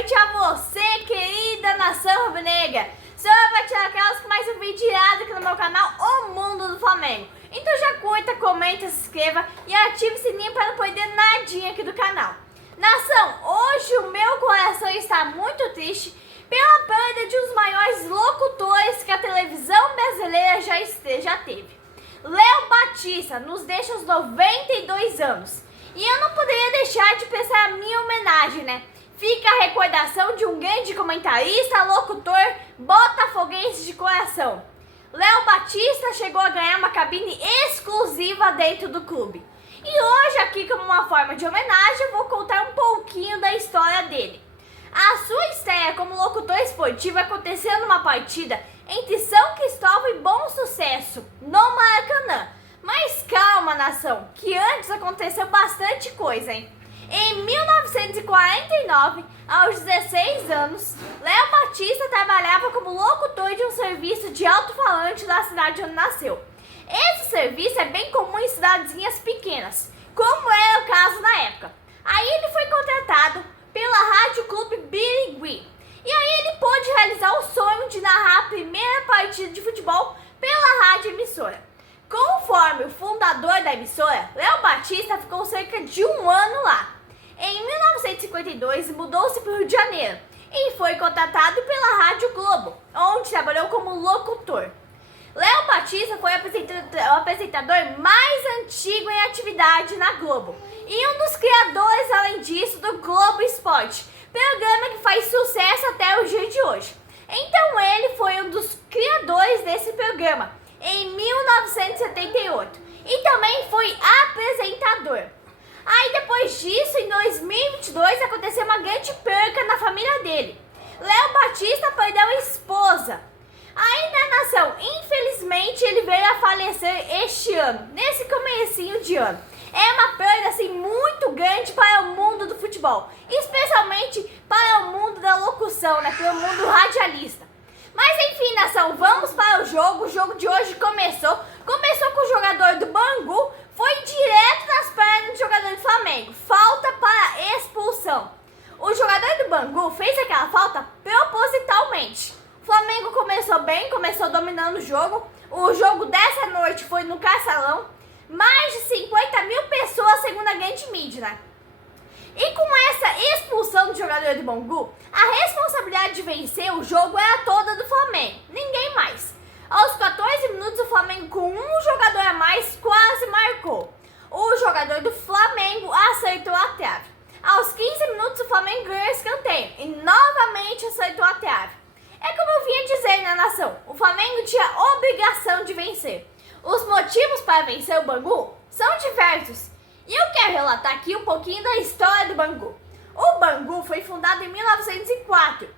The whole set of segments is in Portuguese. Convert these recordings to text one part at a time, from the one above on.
noite a você, querida nação rubro-negra. Sou a Patina Carlos com mais um vídeo irado aqui no meu canal, O Mundo do Flamengo. Então já curta, comenta, se inscreva e ative o sininho para não perder nadinha aqui do canal. Nação, hoje o meu coração está muito triste pela perda de um dos maiores locutores que a televisão brasileira já teve. Léo Batista nos deixa aos 92 anos. E eu não poderia deixar de prestar a minha homenagem, né? Fica a recordação de um grande comentarista, locutor, botafoguense de coração. Léo Batista chegou a ganhar uma cabine exclusiva dentro do clube. E hoje, aqui como uma forma de homenagem, eu vou contar um pouquinho da história dele. A sua estreia como locutor esportivo aconteceu numa partida entre São Cristóvão e Bom Sucesso, no Maracanã. Mas calma, nação, que antes aconteceu bastante coisa, hein? Em 1949, aos 16 anos, Léo Batista trabalhava como locutor de um serviço de alto-falante da cidade onde nasceu. Esse serviço é bem comum em cidadezinhas pequenas, como era o caso na época. Aí ele foi contratado pela Rádio Clube Birigui. E aí ele pôde realizar o sonho de narrar a primeira partida de futebol pela rádio emissora. Conforme o fundador da emissora, Léo Batista ficou cerca de um ano lá. Em 1952, mudou-se para o Rio de Janeiro e foi contratado pela Rádio Globo, onde trabalhou como locutor. Léo Batista foi o apresentador mais antigo em atividade na Globo e um dos criadores, além disso, do Globo Esporte, programa que faz sucesso até o dia de hoje. Então ele foi um dos criadores desse programa em 1978 e também foi apresentador. Aí depois disso, em 2022, aconteceu uma grande perca na família dele. Léo Batista perdeu a esposa. Aí, né, nação, infelizmente ele veio a falecer este ano, nesse comecinho de ano. É uma perda, assim, muito grande para o mundo do futebol, especialmente para o mundo da locução, né, para o mundo radialista. Mas enfim, nação, vamos para o jogo. O jogo de hoje começou com o jogador do Bangu, foi direto nas pernas do jogador do Flamengo. Falta para expulsão. O jogador do Bangu fez aquela falta propositalmente. O Flamengo começou bem, começou dominando o jogo. O jogo dessa noite foi no Castelão. Mais de 50 mil pessoas, segundo a grande mídia, né? E com essa expulsão do jogador do Bangu, a responsabilidade de vencer o jogo era toda do Flamengo, ninguém mais. Aos 14 minutos, o Flamengo, com um jogador a mais, quase marcou. O jogador do Flamengo acertou a trave. Aos 15 minutos, o Flamengo ganhou escanteio e novamente acertou a trave. É como eu vinha dizer na nação, o Flamengo tinha obrigação de vencer. Os motivos para vencer o Bangu são diversos. E eu quero relatar aqui um pouquinho da história do Bangu. O Bangu foi fundado em 1904.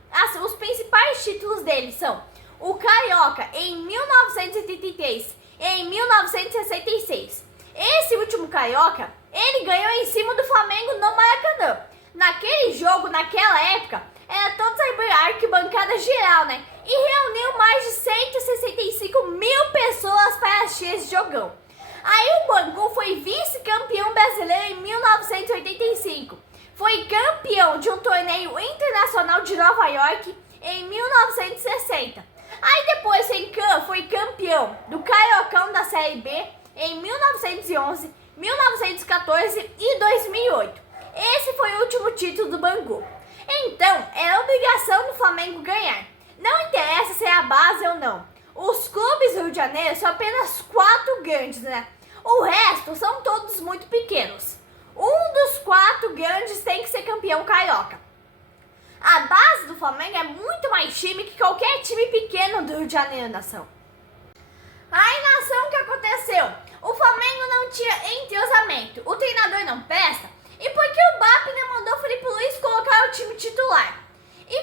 Os principais títulos dele são o Carioca em 1933 e em 1966. Esse último Carioca, ele ganhou em cima do Flamengo no Maracanã. Naquele jogo, naquela época, era toda a arquibancada geral, né? E reuniu mais de 165 mil pessoas para assistir esse jogão. Aí o Bangu foi vice-campeão brasileiro em 1985. Foi campeão de um torneio internacional de Nova York em 1960. Aí depois foi campeão do Cariocão da Série B em 1911, 1914 e 2008. Esse foi o último título do Bangu. Então, é obrigação do Flamengo ganhar. Não interessa se é a base ou não. Os clubes do Rio de Janeiro são apenas 4 grandes, né? O resto são todos muito pequenos. Um dos 4 grandes tem que ser campeão carioca. A base do Flamengo é muito mais time que qualquer time pequeno do Rio de Janeiro, nação. Aí, nação, o que aconteceu? O Flamengo não tinha entrosamento, o treinador não presta, e porque o BAP ainda mandou o Felipe Luiz colocar o time titular. E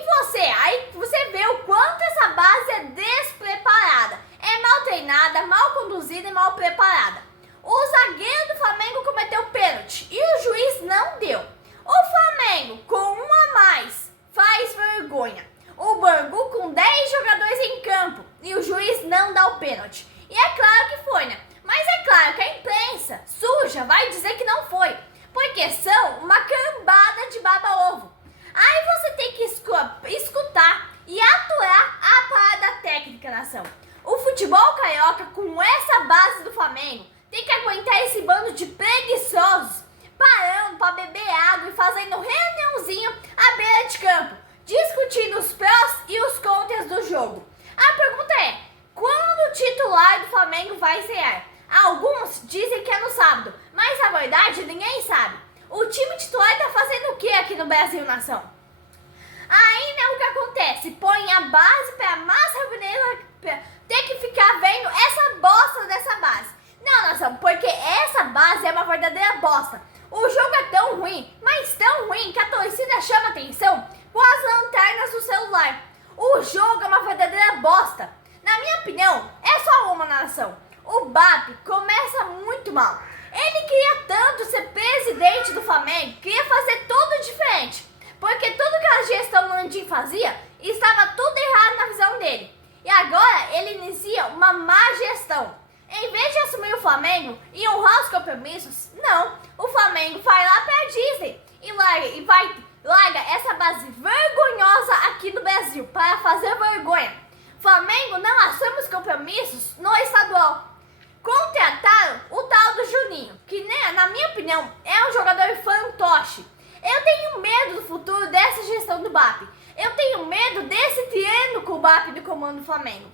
você vê o quanto essa base é despreparada. É mal treinada, mal conduzida e mal preparada. O zagueiro do Flamengo cometeu pênalti e o juiz não deu. O Flamengo, com um a mais, faz vergonha. O Bangu com 10 jogadores em campo e o juiz não dá o pênalti. E é claro que foi, né? Mas é claro que a imprensa suja vai dizer que não foi. fazendo reuniãozinho à beira de campo, discutindo os prós e os contras do jogo. A pergunta é, quando o titular do Flamengo vai estrear? Alguns dizem que é no sábado, mas na verdade ninguém sabe. O time titular tá fazendo o que aqui no Brasil, nação? Aí, né, o que acontece? Põe a base pra massa rubro-negra ter que ficar vendo essa bosta dessa base. Não, nação, porque essa base é uma verdadeira bosta. O jogo é tão ruim, mas tão ruim que a torcida chama atenção com as lanternas do celular. O jogo é uma verdadeira bosta. Na minha opinião, é só uma, nação. O BAP começa muito mal. Ele queria tanto ser presidente do Flamengo, queria fazer tudo diferente. Porque tudo que a gestão Landim fazia estava tudo errado na visão dele. E agora ele inicia uma má gestão. Em vez de assumir o Flamengo e honrar os compromissos, não. O Flamengo vai lá pra Disney e larga essa base vergonhosa aqui no Brasil para fazer vergonha. Flamengo não assume os compromissos no estadual. Contrataram o tal do Juninho, que, né, na minha opinião, é um jogador fantoche. Eu tenho medo do futuro dessa gestão do BAP. Eu tenho medo desse triângulo com o BAP no comando do Flamengo.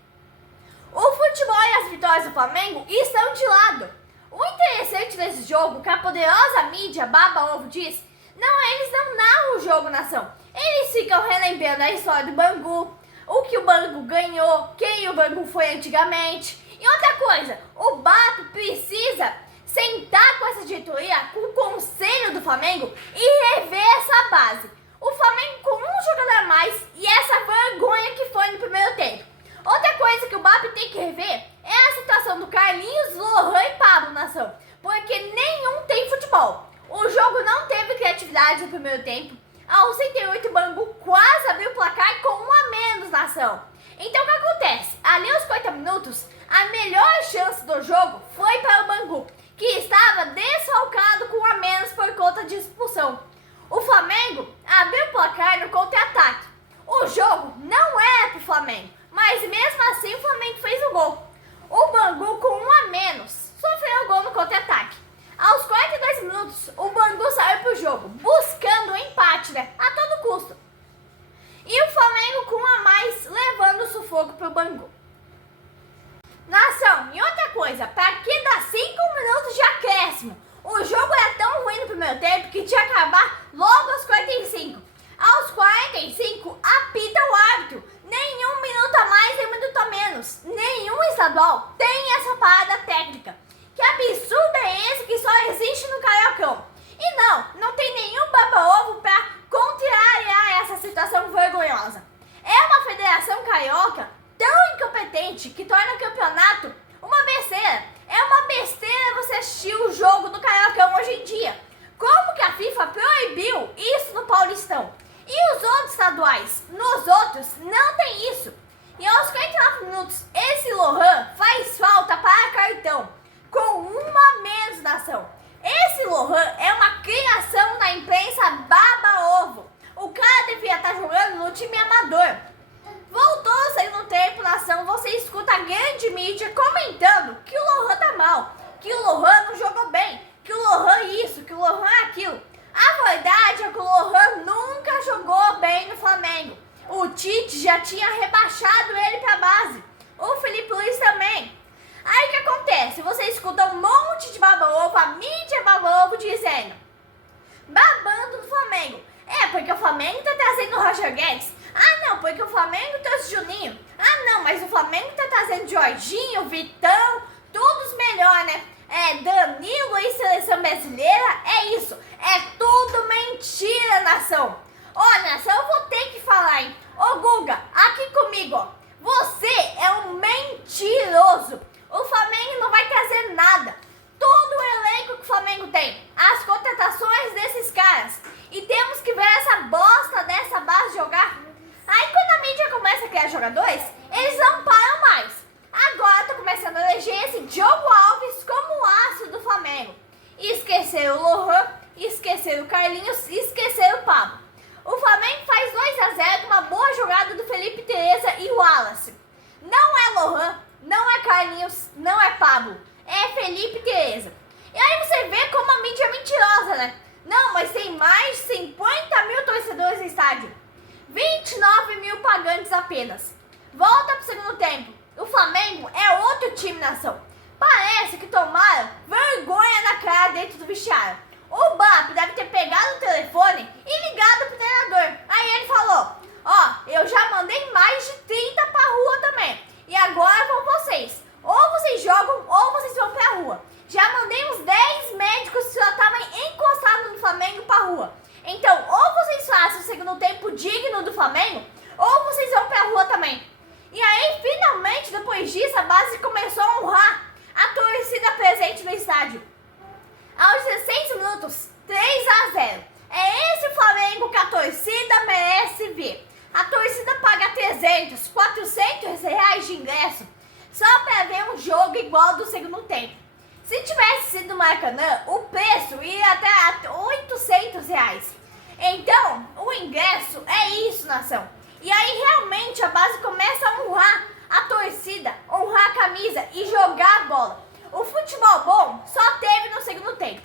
O futebol e as vitórias do Flamengo estão de lado. O interessante desse jogo, que a poderosa mídia baba-ovo diz, eles não narram o jogo, nação. Eles ficam relembrando a história do Bangu, o que o Bangu ganhou, quem o Bangu foi antigamente. E outra coisa, o BAP precisa sentar com essa diretoria, com o conselho do Flamengo e rever essa base. O Flamengo com um jogador a mais e essa vergonha que foi no primeiro tempo. Outra coisa que o BAP tem que rever é a situação do Carlinhos, Lohan e Pablo, nação. Porque nenhum tem futebol. O jogo não teve criatividade no primeiro tempo. Aos 68, o Bangu quase abriu o placar com 1 a menos, nação. Então o que acontece? Ali aos 40 minutos, a melhor chance do jogo foi para o Bangu, que estava desfalcado com 1 a menos por conta de expulsão. O Flamengo abriu o placar no contra-ataque. O jogo não era para o Flamengo, mas mesmo assim o Flamengo fez o gol. O Bangu com 1 a menos sofreu o gol no contra-ataque. Aos 42 minutos, o Bangu saiu para o jogo, buscando o empate, né, a todo custo. E o Flamengo com 1 a mais, levando o sufoco para o Bangu. Nação, e outra coisa, para que dar 5 minutos de acréscimo? O jogo era tão ruim no primeiro tempo que tinha que acabar logo aos 45. Aos 45, apita o árbitro. Nenhum minuto a mais e um minuto a menos. Nenhum estadual tem essa parada técnica. Que absurdo é esse que só existe no Cariocão? E não tem nenhum baba-ovo para contrariar essa situação vergonhosa. É uma federação carioca tão incompetente que torna o campeonato uma besteira. É uma besteira você assistir o jogo do Cariocão hoje em dia. Como que a FIFA proibiu isso no Paulistão? E os outros estaduais? Nos outros não tem isso. E aos 49 minutos, esse Lohan faz falta para cartão, com 1 a menos, nação. Esse Lohan é uma criação da imprensa baba-ovo. O cara devia estar jogando no time amador. Voltou a sair no tempo, nação, você escuta a grande mídia comentando que o Lohan tá mal, que o Lohan não jogou bem, que o Lohan isso, que o Lohan aquilo. A verdade é que o Lohan nunca jogou bem no Flamengo. O Tite já tinha rebaixado ele pra base. O Felipe Luiz também. Aí o que acontece? Você escuta um monte de baba-ovo, a mídia baba-ovo dizendo, babando do Flamengo. É, porque o Flamengo tá trazendo o Roger Guedes. Ah, não, porque o Flamengo trouxe o Juninho. Ah, não, mas o Flamengo tá trazendo Jorginho, Vitão, todos melhor, né? Danilo e Seleção Brasileira, é isso. É tudo mentira, nação. Ó, nação, eu vou ter que falar, hein? Ô, Guga, aqui comigo, ó. Você é um mentiroso. O Flamengo não vai trazer nada. Todo o elenco que o Flamengo tem, as contratações desses caras. E temos que ver essa bosta dessa base jogar. Aí quando a mídia começa a criar jogadores, eles não param mais. Agora tá começando a eleger esse Diogo Alves como o aço do Flamengo. E esqueceram o Lohan, esqueceram o Carlinhos e esqueceram o Pablo. O Flamengo faz 2 a 0 com uma boa jogada do Felipe Tereza e o Wallace. Não é Lohan, não é Carlinhos, não é Pablo. É Felipe Tereza. E aí você vê como a mídia é mentirosa, né? Não, mas tem mais de 50 mil torcedores no estádio. 29 mil pagantes apenas. Volta pro segundo tempo. O Flamengo é outro time, nação. Parece que tomaram vergonha na cara dentro do vestiário. O BAP deve ter pegado o telefone e ligado pro treinador. Aí ele falou: ó, eu já mandei mais de 30 pra rua também. E agora vão vocês. Ou vocês jogam ou vocês vão pra rua. Já mandei uns 10 médicos que já estavam encostados no Flamengo pra rua. Então, ou vocês fazem o segundo tempo digno do Flamengo, ou vocês vão pra rua também. E aí, finalmente, depois disso, a base começou a honrar a torcida presente no estádio. Aos 16 minutos, 3-0. É esse o Flamengo que a torcida merece ver. A torcida paga 300, 400 reais de ingresso só para ver um jogo igual ao do segundo tempo. Se tivesse sido no Maracanã, o preço ia até 800 reais. Então, o ingresso é isso, nação. E aí, realmente, a base começa a honrar a torcida, honrar a camisa e jogar a bola. O futebol bom só teve no segundo tempo.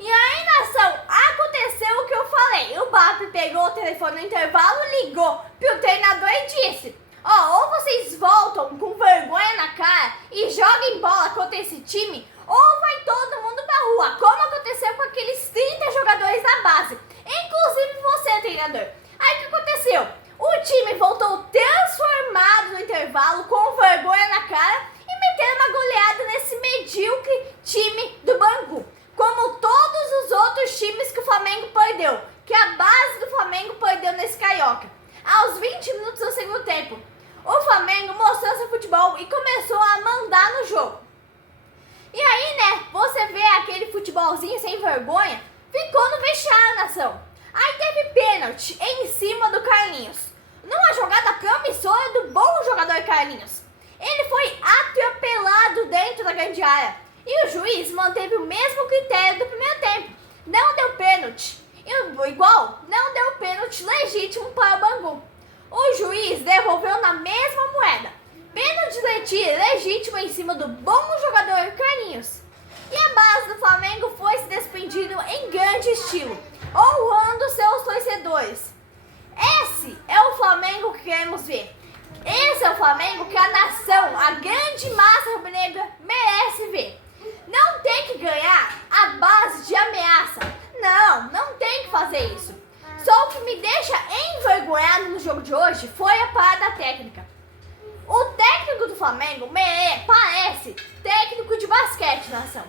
E aí, nação, aconteceu o que eu falei. O BAP pegou o telefone no intervalo, ligou pro treinador e disse: ó, ou vocês voltam com vergonha na cara e joguem bola contra esse time, ou vai todo mundo pra rua, como aconteceu com aqueles 30 jogadores da base, inclusive você, treinador. Aí o que aconteceu? O time voltou transformado no intervalo, com vergonha na cara, e meteram uma goleada nesse medíocre time do Bangu, como todos os outros times que o Flamengo perdeu, que a base do Flamengo perdeu nesse Carioca. Aos 20 minutos do segundo tempo, o Flamengo mostrou seu futebol e começou a mandar no jogo. E aí, né, você vê aquele futebolzinho sem vergonha, ficou no vestiário, nação. Aí teve pênalti em cima do Carlinhos, numa jogada promissora do bom jogador Carlinhos. Ele foi atropelado dentro da grande área e o juiz manteve o mesmo critério do primeiro tempo. Não deu pênalti. Igual, não deu pênalti legítimo para o Bangu. O juiz devolveu na mesma moeda. Pênalti legítimo em cima do bom jogador Carlinhos. E a base do Flamengo foi se despedindo em grande estilo, honrando seus torcedores. Esse é o Flamengo que queremos ver. Esse é o Flamengo que a nação, a grande massa rubro-negra, merece ver. Não tem que ganhar a base de ameaça. Não tem que fazer isso. Só o que me deixa envergonhado no jogo de hoje foi a parada técnica. O técnico do Flamengo parece técnico de basquete, nação.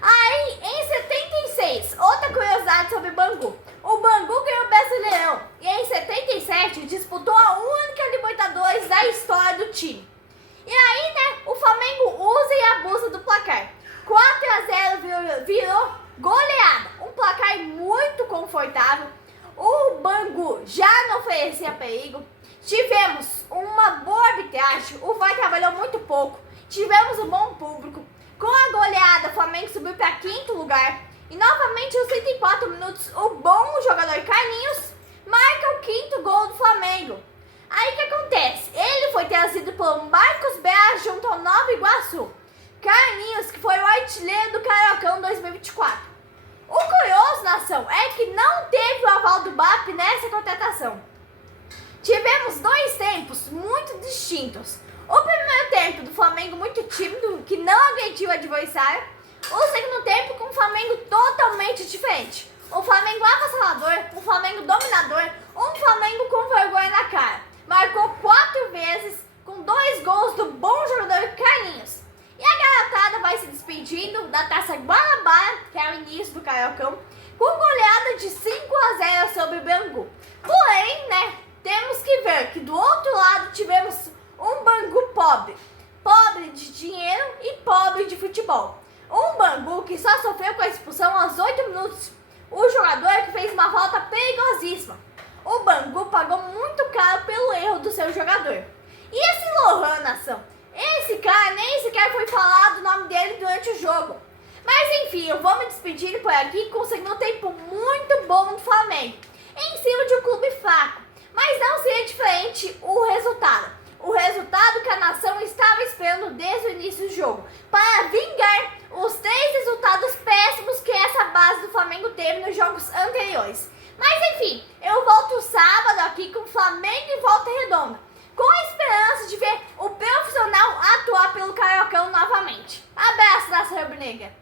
Aí, em 76, outra curiosidade sobre o Bangu. O Bangu ganhou o Brasileirão e em 77 disputou a única Libertadores da história do time. E aí, né, o Flamengo usa e abusa do placar. 4-0 virou goleada, um placar muito confortável. O Bangu já não oferecia perigo. Tivemos uma boa arbitragem, o VAR trabalhou muito pouco. Tivemos um bom público. Com a goleada, o Flamengo subiu para 5º lugar. E novamente, aos 104 minutos, o bom jogador Carlinhos marca o 5º gol do Flamengo. Aí o que acontece? Ele foi trazido por Marcos Braz junto ao Nova Iguaçu. Carlinhos, que foi o artilheiro do Cariocão 2024. O curioso, nação, é que não teve o aval do BAP nessa contratação. Tivemos dois tempos muito distintos. O primeiro tempo do Flamengo muito tímido, que não agrediu o adversário. O segundo tempo com o Flamengo totalmente diferente. Um Flamengo avassalador, um Flamengo dominador, um Flamengo com vergonha na cara. Marcou 4 vezes com 2 gols do bom jogador Carlinhos. E a garotada vai se despedindo da Taça Guanabara, que é o início do Cariocão, com goleada de 5-0 sobre o Bangu. Porém, né, temos que ver que do outro lado tivemos um Bangu pobre. Pobre de dinheiro e pobre de futebol. Um Bangu que só sofreu com a expulsão aos 8 minutos. O jogador que fez uma falta perigosíssima. O Bangu pagou muito caro pelo erro do seu jogador. E esse Lohan, nação? Esse cara nem sequer foi falado o nome dele durante o jogo. Mas enfim, eu vou me despedir por aqui, conseguindo um tempo muito bom do Flamengo. Em cima de um clube fraco. Mas não seria diferente o resultado. O resultado que a nação estava esperando desde o início do jogo. Para vingar os 3 resultados péssimos que essa base jogos anteriores. Mas enfim, eu volto sábado aqui com Flamengo e Volta Redonda, com a esperança de ver o profissional atuar pelo Cariocão novamente. Abraço, nação rubro-negra!